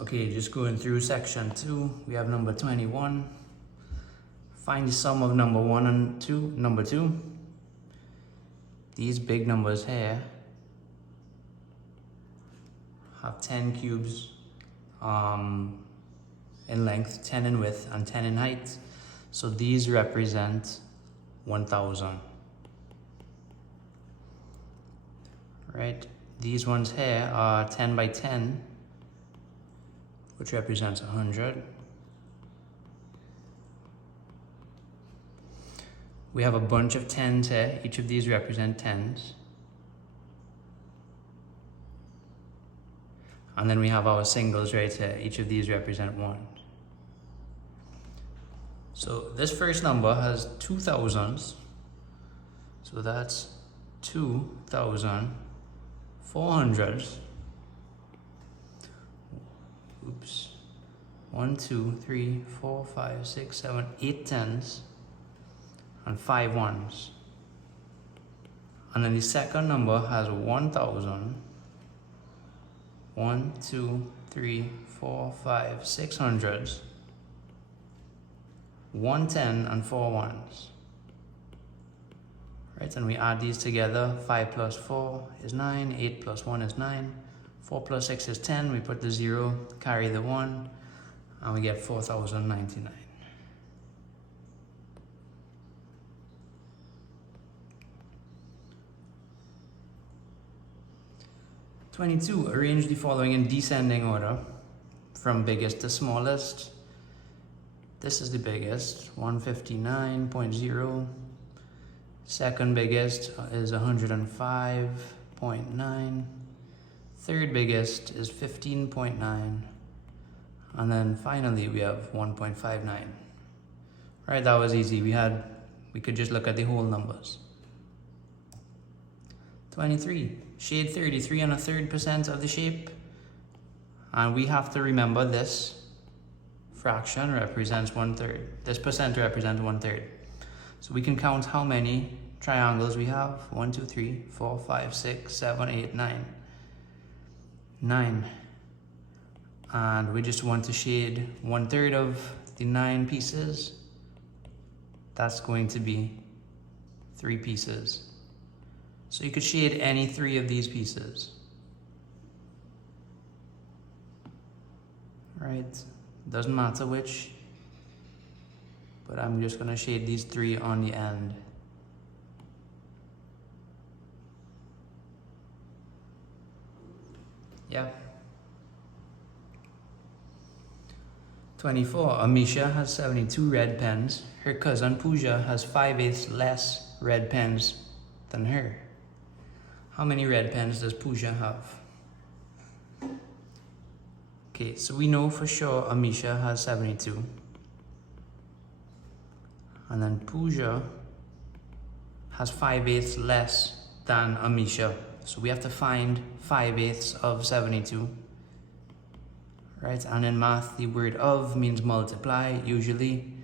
Okay, just going through section 2, we have number 21. Find the sum of number 1 and 2, number 2. These big numbers here have 10 cubes in length, 10 in width, and 10 in height. So these represent 1,000. Right? These ones here are 10 by 10, which represents 100. We have a bunch of 10s here. Each of these represent 10s. And then we have our singles right here. Each of these represent 1. So this first number has 2 thousands. So that's 2,400. Oops. 1, 2, 3, 4, 5, 6, 7, 8 tens and 5 ones. And then the second number has 1,000. 1, 2, 3, 4, 5, 6 hundreds. 1 10 and 4 ones. Right, and we add these together. 5 plus 4 is 9, 8 plus 1 is 9, 4 plus 6 is 10, we put the 0, carry the 1, and we get 4,099. Arrange the following in descending order from biggest to smallest. This is the biggest, 159.0. Second biggest is 105.9. Third biggest is 15.9. And then finally we have 1.59. Right, that was easy. We could just look at the whole numbers. 23. Shade 33 and 1/3% of the shape. And we have to remember this fraction represents 1/3. This percent represents 1/3. So we can count how many triangles we have. 1, 2, 3, 4, 5, 6, 7, 8, 9. 9. And we just want to shade 1/3 of the 9 pieces. That's going to be 3 pieces. So you could shade any 3 of these pieces. Right? Doesn't matter which, but I'm just gonna shade these 3 on the end. Yeah. 24. Amisha has 72 red pens. Her cousin Pooja has 5/8 less red pens than her. How many red pens does Pooja have? Okay, so we know for sure Amisha has 72. And then Pooja has 5/8 less than Amisha. So we have to find 5/8 of 72. Right, and in math, the word of means multiply, usually.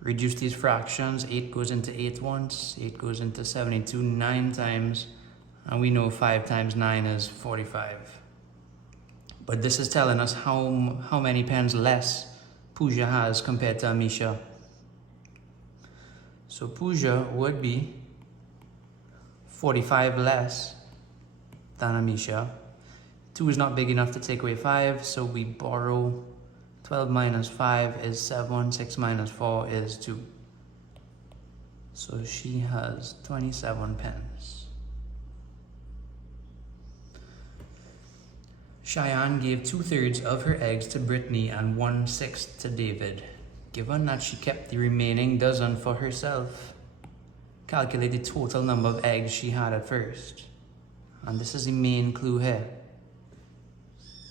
Reduce these fractions. 8 goes into 8 once, 8 goes into 72 9 times, and we know 5 times 9 is 45. But this is telling us how many pens less Pooja has compared to Amisha. So Pooja would be 45 less than Amisha. 2 is not big enough to take away 5, so we borrow. 12 minus 5 is 7, 6 minus 4 is 2. So she has 27 pens. Cheyenne gave 2/3 of her eggs to Brittany and 1/6 to David. Given that she kept the remaining dozen for herself, calculate the total number of eggs she had at first. And this is the main clue here.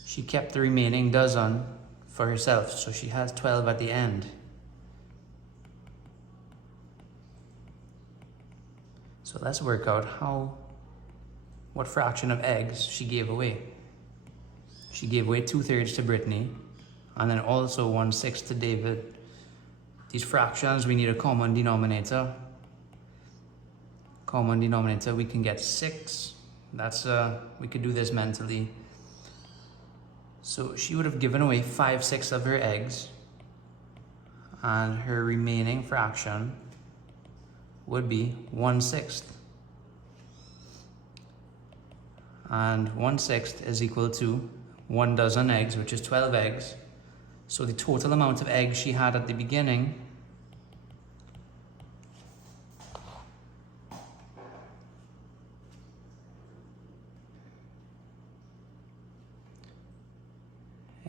She kept the remaining dozen for herself, so she has 12 at the end. So let's work out what fraction of eggs she gave away. She gave away 2/3 to Brittany, and then also 1/6 to David. These fractions, we need a common denominator. Common denominator, we can get 6. We could do this mentally. So she would have given away 5/6 of her eggs, and her remaining fraction would be 1/6. And 1/6 is equal to 1 dozen eggs, which is 12 eggs. So the total amount of eggs she had at the beginning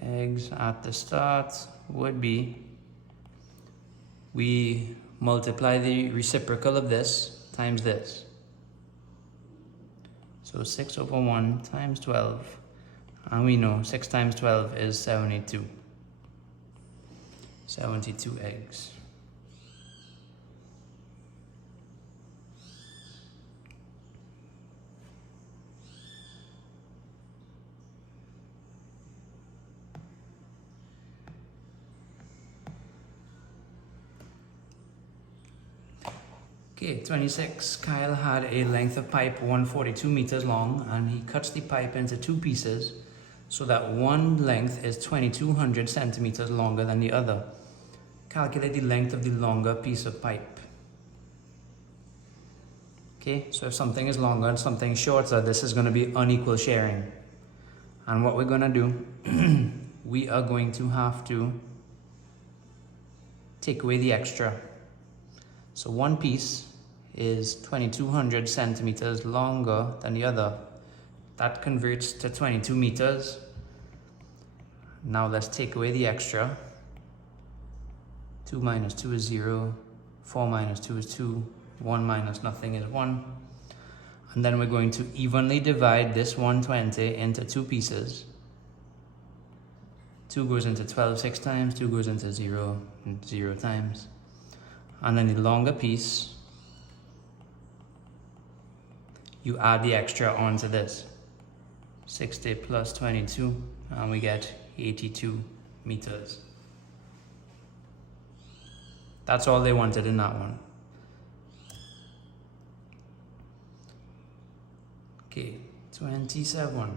eggs at the start would be, we multiply the reciprocal of this times this. So 6/1 times 12, and we know 6 times 12 is 72. 72 eggs. Okay, 26. Kyle had a length of pipe 142 meters long, and he cuts the pipe into 2 pieces so that one length is 2200 centimeters longer than the other. Calculate the length of the longer piece of pipe. Okay, so if something is longer and something shorter, this is going to be unequal sharing. And what we're going to do, we are going to have to take away the extra. So one piece is 2200 centimeters longer than the other. That converts to 22 meters. Now let's take away the extra. 2 minus 2 is 0, 4 minus 2 is 2, 1 minus nothing is 1. And then we're going to evenly divide this 120 into 2 pieces. 2 goes into 12 6 times, 2 goes into 0 and 0 times. And then the longer piece, you add the extra onto this. 60 plus 22, and we get 82 meters. That's all they wanted in that one. Okay, 27.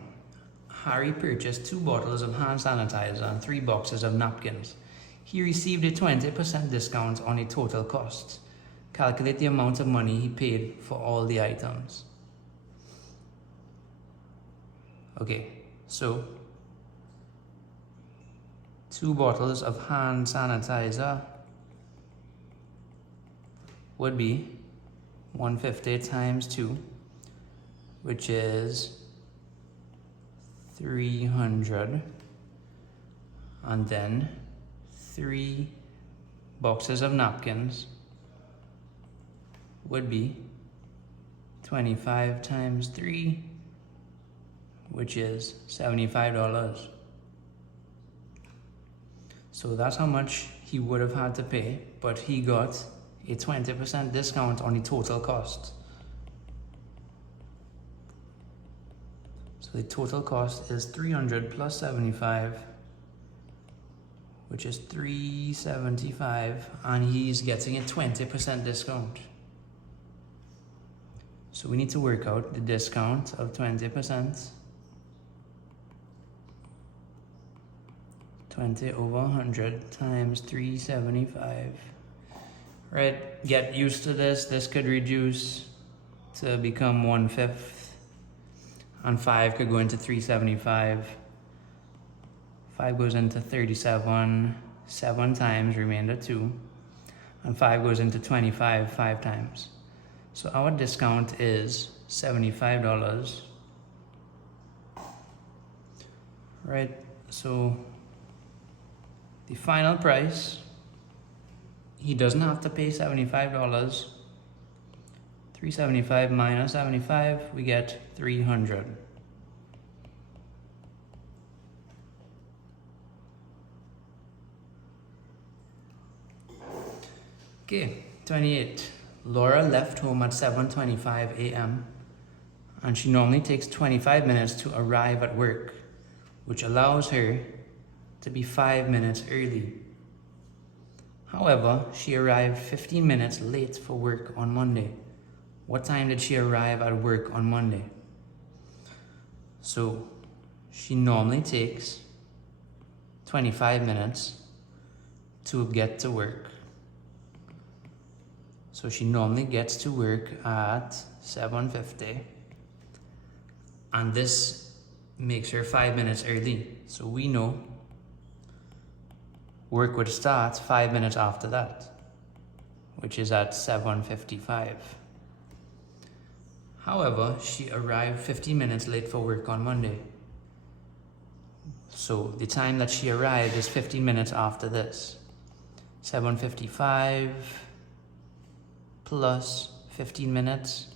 Harry purchased 2 bottles of hand sanitizer and 3 boxes of napkins. He received a 20% discount on the total cost. Calculate the amount of money he paid for all the items. Okay, so 2 bottles of hand sanitizer would be 150 times 2, which is 300, and then 3 boxes of napkins would be 25 times 3, which is $75. So that's how much he would have had to pay, but he got a 20% discount on the total cost. So the total cost is 300 plus 75, which is 375, and he's getting a 20% discount. So we need to work out the discount of 20%. 20 over 100 times 375. Right, get used to this. This could reduce to become 1/5, and 5 could go into 375. 5 goes into 37 7 times, remainder 2, and 5 goes into 25 5 times. So our discount is $75. Right, so the final price, he doesn't have to pay $75. 375 minus 75, we get 300. Okay, 28. Laura left home at 7:25 a.m. and she normally takes 25 minutes to arrive at work, which allows her to be 5 minutes early. However, she arrived 15 minutes late for work on Monday. What time did she arrive at work on Monday? So she normally takes 25 minutes to get to work. So she normally gets to work at 7:50, and this makes her 5 minutes early. So we know work would start 5 minutes after that, which is at 7:55. However, she arrived 15 minutes late for work on Monday. So the time that she arrived is 15 minutes after this. 7:55 plus 15 minutes,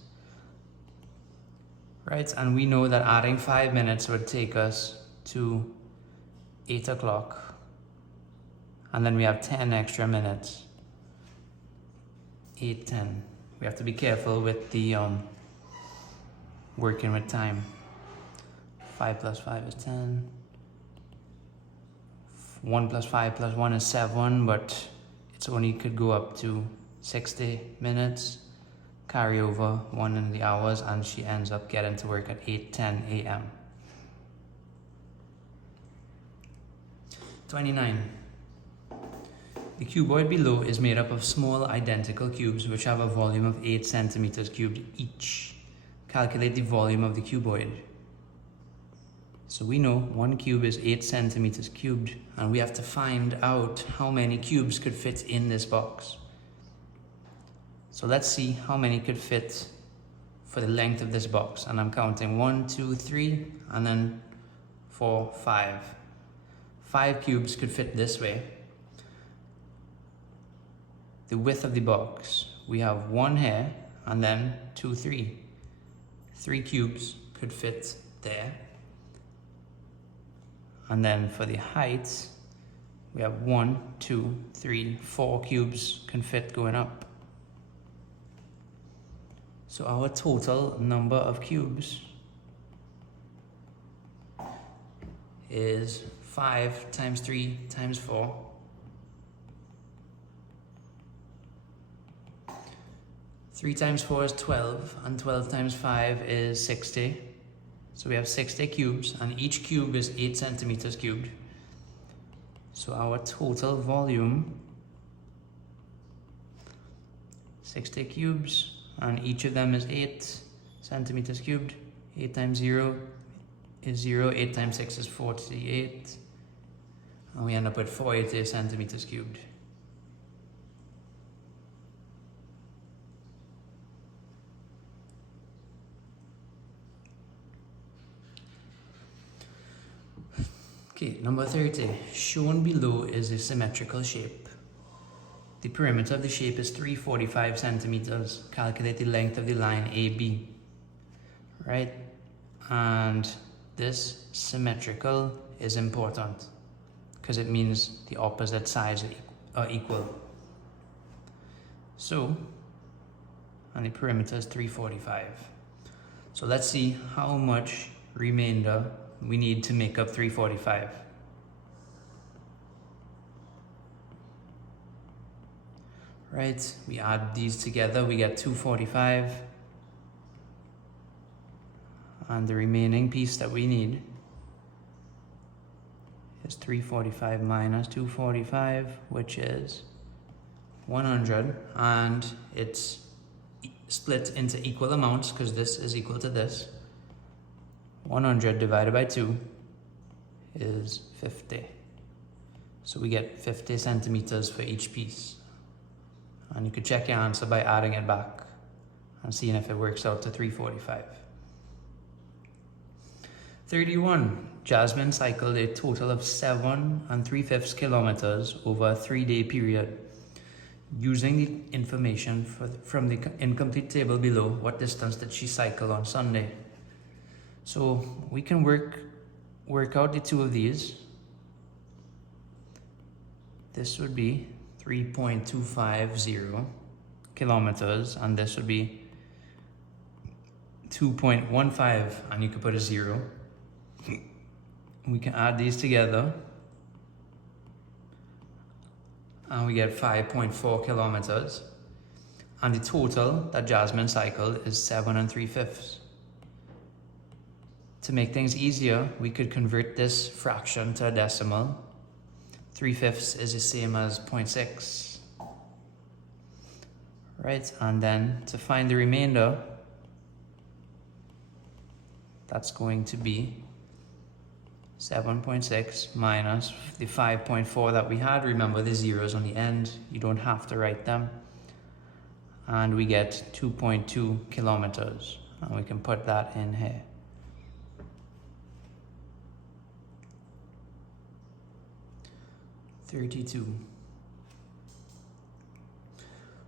right? And we know that adding 5 minutes would take us to 8 o'clock. And then we have 10 extra minutes. 8:10. We have to be careful with the working with time. 5 plus 5 is 10. 1 plus 5 plus 1 is 7, but it's only could go up to 60 minutes. Carry over 1 in the hours, and she ends up getting to work at 8:10 a.m. 29. The cuboid below is made up of small identical cubes which have a volume of 8 centimeters cubed each. Calculate the volume of the cuboid. So we know one cube is 8 centimeters cubed, and we have to find out how many cubes could fit in this box. So let's see how many could fit for the length of this box. And I'm counting 1, 2, 3, and then 4, 5. 5 cubes could fit this way. The width of the box, we have 1 here, and then 2, 3. 3 cubes could fit there. And then for the height, we have 1, 2, 3, 4 cubes can fit going up. So our total number of cubes is 5 times 3 times 4. 3 times 4 is 12, and 12 times 5 is 60. So we have 60 cubes, and each cube is 8 centimeters cubed. So our total volume, 60 cubes, and each of them is 8 centimeters cubed. 8 times 0 is 0, 8 times 6 is 48, and we end up with 48 centimeters cubed. Okay, number 30. Shown below is a symmetrical shape. The perimeter of the shape is 345 centimeters. Calculate the length of the line AB. Right? And this symmetrical is important because it means the opposite sides are equal. So, and the perimeter is 345. So let's see how much remainder we need to make up 345. Right, we add these together, we get 245. And the remaining piece that we need is 345 minus 245, which is 100. And it's split into equal amounts because this is equal to this. 100 divided by 2 is 50. So we get 50 centimeters for each piece. And you could check your answer by adding it back and seeing if it works out to 345. 31. Jasmine cycled a total of 7 3/5 kilometers over a 3-day period. Using the information from the incomplete table below, what distance did she cycle on Sunday? So we can work out the two of these. This would be 3.250 kilometers, and this would be 2.15, and you could put a 0. We can add these together, and we get 5.4 kilometers. And the total that Jasmine cycled is 7 3/5. To make things easier, we could convert this fraction to a decimal 3/5 is the same as 0.6. Right, and then to find the remainder, that's going to be 7.6 minus the 5.4 that we had. Remember the zeros on the end, you don't have to write them. And we get 2.2 kilometers. And we can put that in here. (32).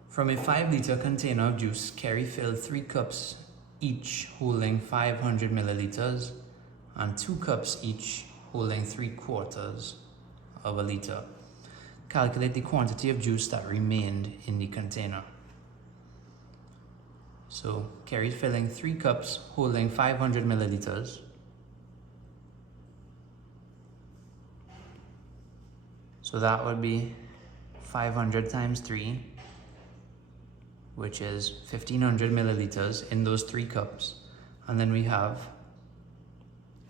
From a 5-liter container of juice, Kerry filled 3 cups each holding 500 milliliters and 2 cups each holding 3/4 of a liter. Calculate the quantity of juice that remained in the container. So Kerry's filling 3 cups holding 500 milliliters. So that would be 500 times 3, which is 1500 milliliters in those 3 cups. And then we have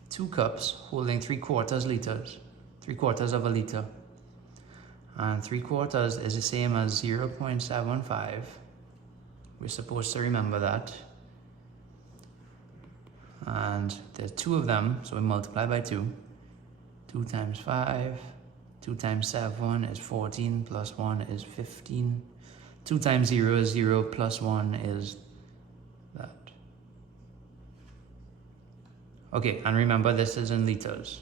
2 cups holding 3/4 of a liter. And 3/4 is the same as 0.75. We're supposed to remember that. And there's 2 of them, so we multiply by 2. 2 times 5, 2 times 7 is 14, plus 1 is 15. 2 times 0 is 0, plus 1 is that. Okay, and remember this is in liters.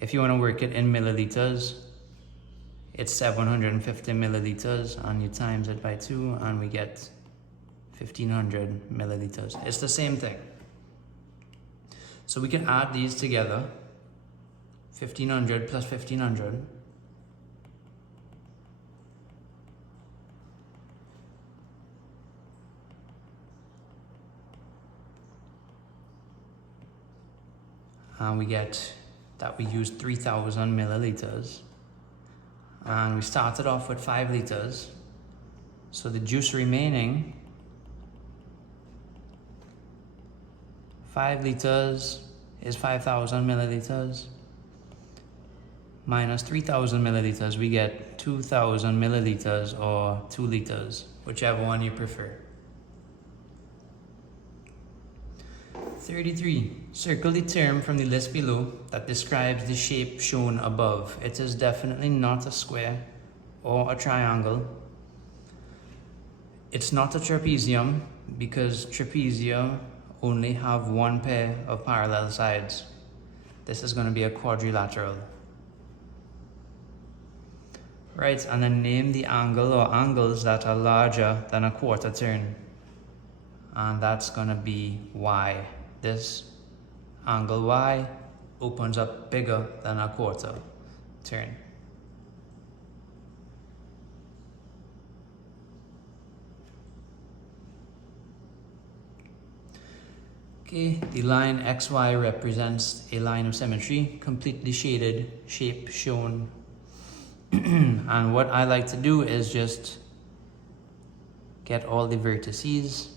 If you want to work it in milliliters, it's 750 milliliters, and you times it by 2, and we get 1500 milliliters. It's the same thing. So we can add these together. 1500 plus 1500. And we get that we used 3000 milliliters. And we started off with 5 liters. So the juice remaining, 5 liters is 5000 milliliters. Minus 3000 milliliters, we get 2000 milliliters or 2 liters, whichever one you prefer. 33. Circle the term from the list below that describes the shape shown above. It is definitely not a square or a triangle. It's not a trapezium because trapezia only have 1 pair of parallel sides. This is going to be a quadrilateral. Right, and then name the angle or angles that are larger than a quarter turn. And that's going to be Y. This angle Y opens up bigger than a quarter turn. Okay, the line XY represents a line of symmetry, completely shaded shape shown. And what I like to do is just get all the vertices,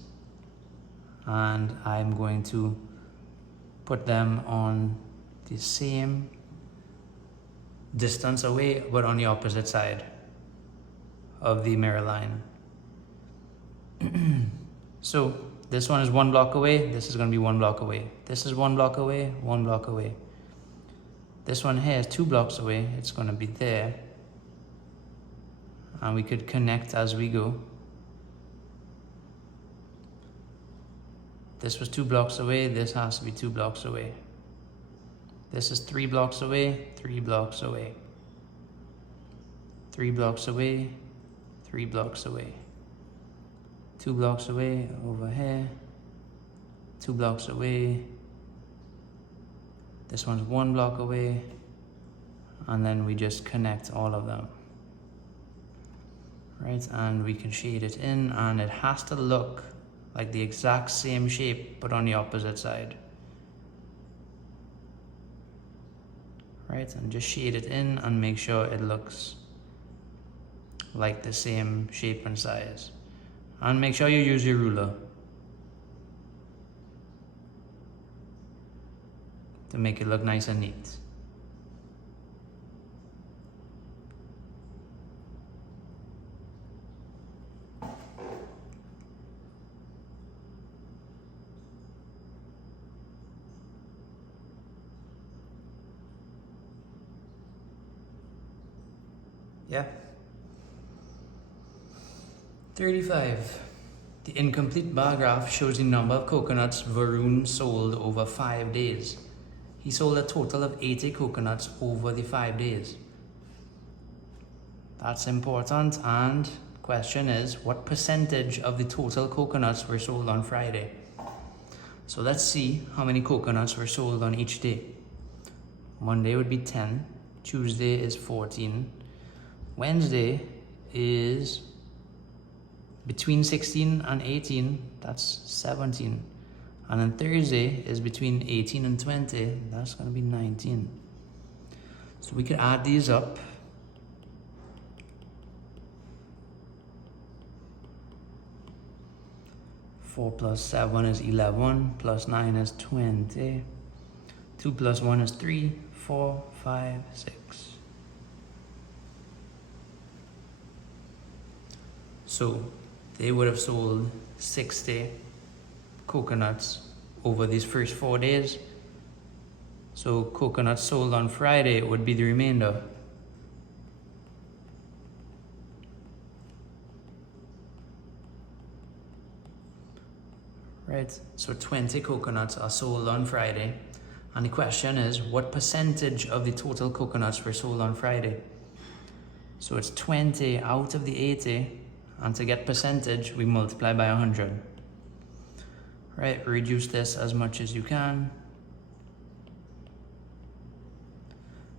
and I'm going to put them on the same distance away but on the opposite side of the mirror line. So this one is 1 block away, this is going to be 1 block away. This is 1 block away, 1 block away. This one here is 2 blocks away, it's going to be there. And we could connect as we go. This was 2 blocks away, this has to be 2 blocks away. This is 3 blocks away, 3 blocks away. 3 blocks away, 3 blocks away. 2 blocks away over here. 2 blocks away. This one's 1 block away. And then we just connect all of them. Right, and we can shade it in, and it has to look like the exact same shape but on the opposite side. Right, and just shade it in and make sure it looks like the same shape and size. And make sure you use your ruler to make it look nice and neat. Yeah. 35. The incomplete bar graph shows the number of coconuts Varun sold over 5 days. He sold a total of 80 coconuts over the 5 days. That's important, and question is, what percentage of the total coconuts were sold on Friday? So let's see how many coconuts were sold on each day. Monday would be 10, Tuesday is 14, Wednesday is between 16 and 18, that's 17. And then Thursday is between 18 and 20, that's going to be 19. So we could add these up. Four plus 7 is 11, plus 9 is 20. 2 plus 1 is 3, 4, 5, 6. So they would have sold 60 coconuts over these first 4 days. So coconuts sold on Friday would be the remainder. Right, so 20 coconuts are sold on Friday. And the question is, what percentage of the total coconuts were sold on Friday? So it's 20 out of the 80. And to get percentage, we multiply by 100. Right, reduce this as much as you can.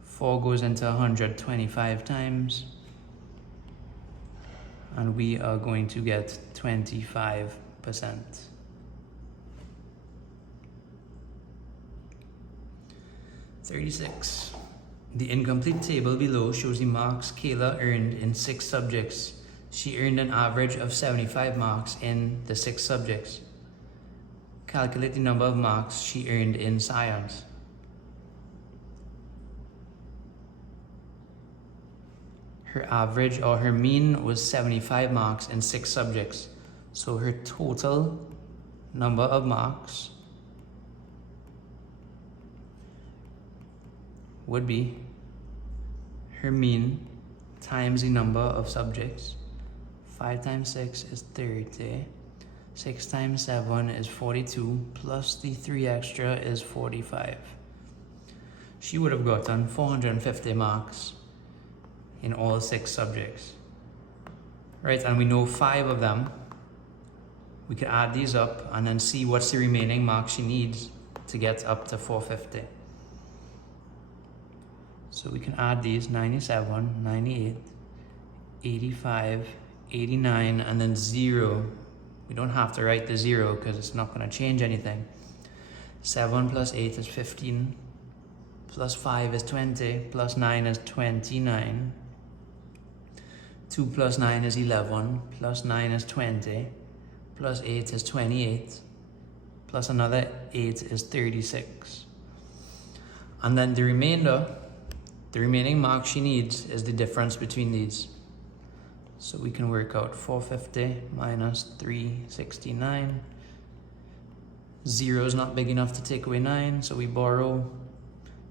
4 goes into 125 times. And we are going to get 25%. 36. The incomplete table below shows the marks Kayla earned in 6 subjects. She earned an average of 75 marks in the 6 subjects. Calculate the number of marks she earned in science. Her average or her mean was 75 marks in 6 subjects. So her total number of marks would be her mean times the number of subjects. 5 times 6 is 30. 6 times 7 is 42, plus the 3 extra is 45. She would have gotten 450 marks in all 6 subjects. Right, and we know 5 of them. We could add these up and then see what's the remaining marks she needs to get up to 450. So we can add these: 97, 98, 85, 89, and then 0. We don't have to write the 0 because it's not going to change anything. 7 plus 8 is 15, plus 5 is 20, plus 9 is 29. 2 plus 9 is 11, plus 9 is 20, plus 8 is 28, plus another 8 is 36. And then the remaining mark she needs is the difference between these. So we can work out 450 minus 369. 0 is not big enough to take away 9, so we borrow.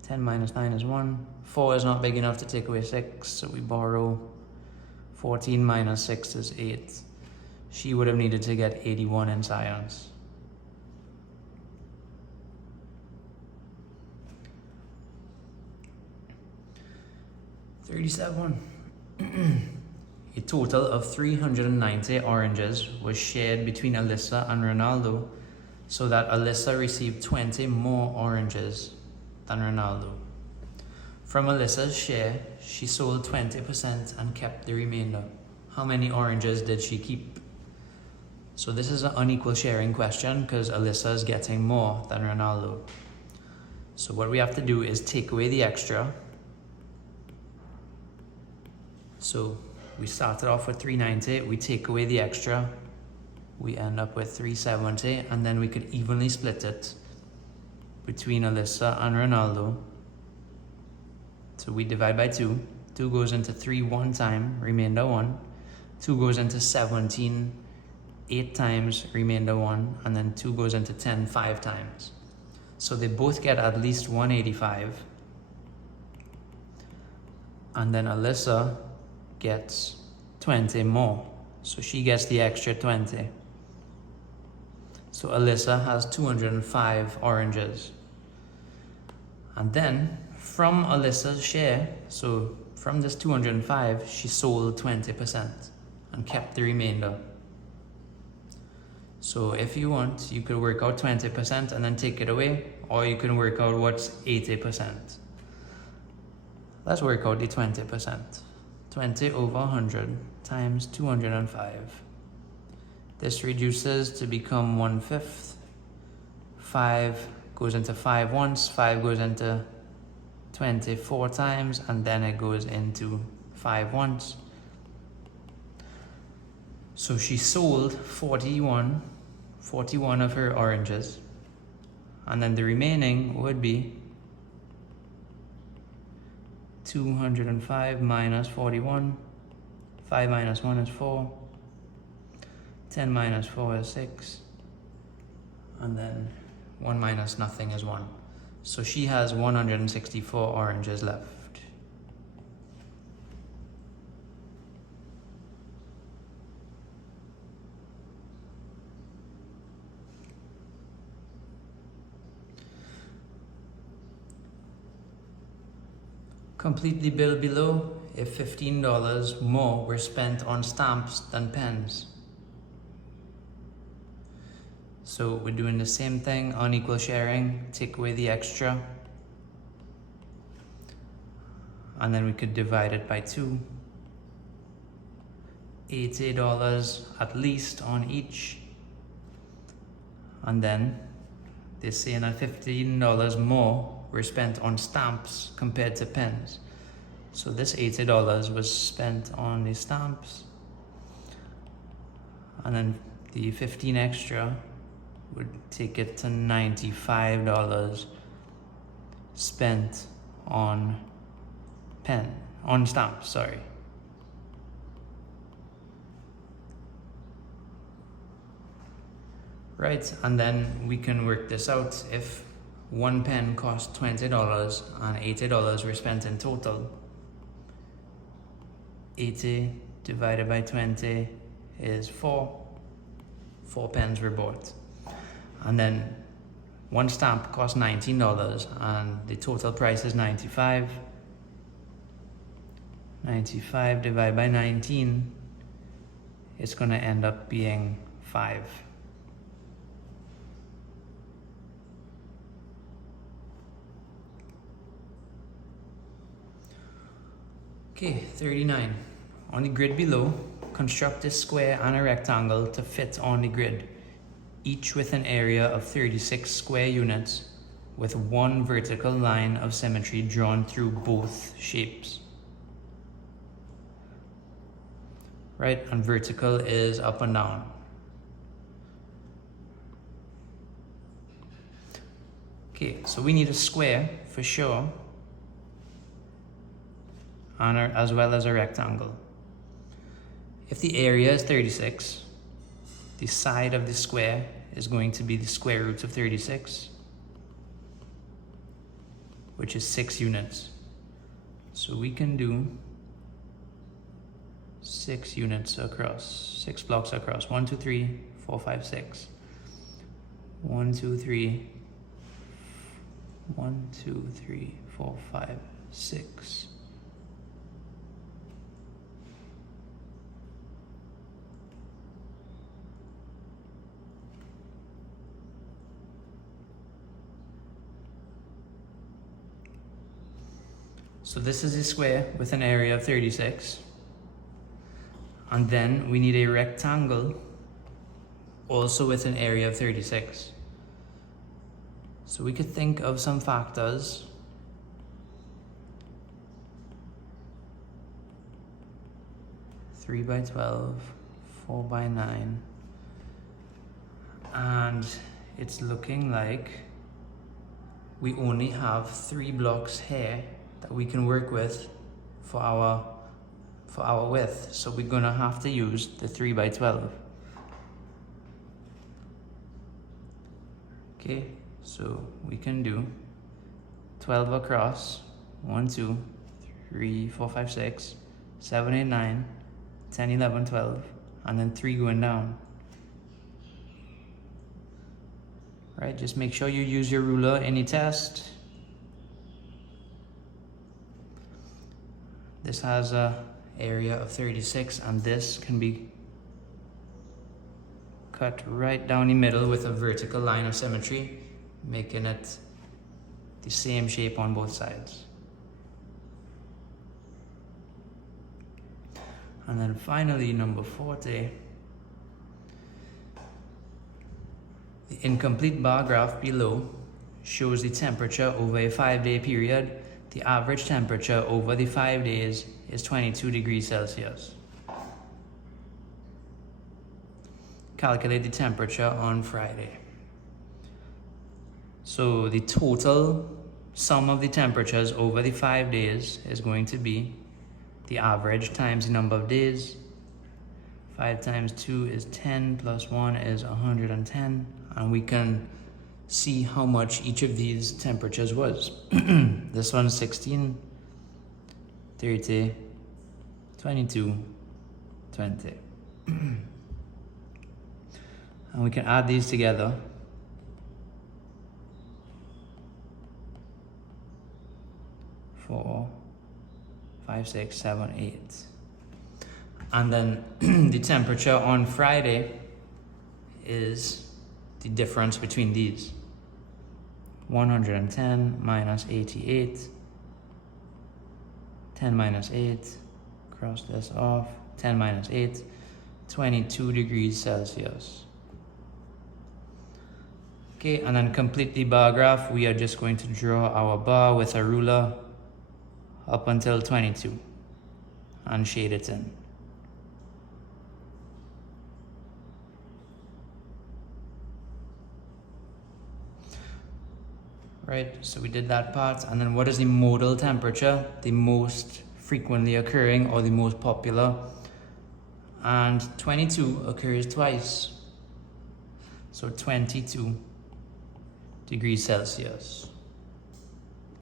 10 minus 9 is 1. 4 is not big enough to take away 6, so we borrow. 14 minus 6 is 8. She would have needed to get 81 in science. A total of 390 oranges was shared between Alyssa and Ronaldo, so that Alyssa received 20 more oranges than Ronaldo. From Alyssa's share, she sold 20% and kept the remainder. How many oranges did she keep? So this is an unequal sharing question because Alyssa is getting more than Ronaldo. So what we have to do is take away the extra. So we started off with 390, we take away the extra, we end up with 370, and then we could evenly split it between Alyssa and Ronaldo. So we divide by 2. 2 goes into 3 one time, remainder 1. 2 goes into 17 8 times, remainder 1. And then 2 goes into 10 5 times. So they both get at least 185. And then Alyssa gets 20 more. So she gets the extra 20. So Alyssa has 205 oranges. And then from Alyssa's share, so from this 205, she sold 20% and kept the remainder. So if you want, you could work out 20% and then take it away, or you can work out what's 80%. Let's work out the 20%. 20 over 100 times 205. This reduces to become 1/5. 5 goes into 5 once, 5 goes into 24 times, and then it goes into 5 once. So she sold 41 of her oranges, and then the remaining would be 205 minus 41. 5 minus 1 is 4. 10 minus 4 is 6. And then 1 minus nothing is 1. So she has 164 oranges left. Complete the bill below if $15 more were spent on stamps than pens. So we're doing the same thing, unequal sharing, take away the extra, and then we could divide it by 2. $80 at least on each, and then they're saying that $15 more were spent on stamps compared to pens. So this $80 was spent on the stamps, and then the 15 extra would take it to $95 spent on stamps, sorry. Right, and then we can work this out. If one pen cost $20 and $80 were spent in total, 80 divided by 20 is 4. 4 pens were bought. And then one stamp costs $19 and the total price is $95. 95 divided by 19, it's going to end up being 5. Okay, 39. On the grid below, construct a square and a rectangle to fit on the grid, each with an area of 36 square units with one vertical line of symmetry drawn through both shapes. Right, and vertical is up and down. Okay, so we need a square for sure, and as well as a rectangle. If the area is 36, the side of the square is going to be the square root of 36, which is 6 units. So we can do 6 units across, 6 blocks across. 1, 2, 3, 4, 5, 6. 1, 2, 3. 1, 2, 3, 4, 5, 6. So this is a square with an area of 36. And then we need a rectangle also with an area of 36. So we could think of some factors. Three by 12, 4 by 9. And it's looking like we only have 3 blocks here that we can work with for our width. So we're gonna have to use the 3 by 12. Okay, so we can do 12 across. 1, 2, 3, 4, 5, 6. 7, 8, 9, 10, 11, 12, and then 3 going down. Right, just make sure you use your ruler any test. This has a area of 36, and this can be cut right down the middle with a vertical line of symmetry, making it the same shape on both sides. And then finally, number 40, the incomplete bar graph below shows the temperature over a 5-day period. The average temperature over the 5 days is 22 degrees Celsius. Calculate the temperature on Friday. So the total sum of the temperatures over the 5 days is going to be the average times the number of days. 5 times 2 is 10, plus 1 is 110, and we can see how much each of these temperatures was. This one's 16, 30, 22, 20. And we can add these together. 4, 5, 6, 7, 8. And then the temperature on Friday is the difference between these. 110 minus 88. 10 minus 8. Cross this off. 10 minus 8. 22 degrees Celsius. Okay, and then complete the bar graph. We are just going to draw our bar with a ruler up until 22 and shade it in. Right, so we did that part, and then what is the modal temperature? The most frequently occurring or the most popular. And 22 occurs twice. So 22 degrees Celsius.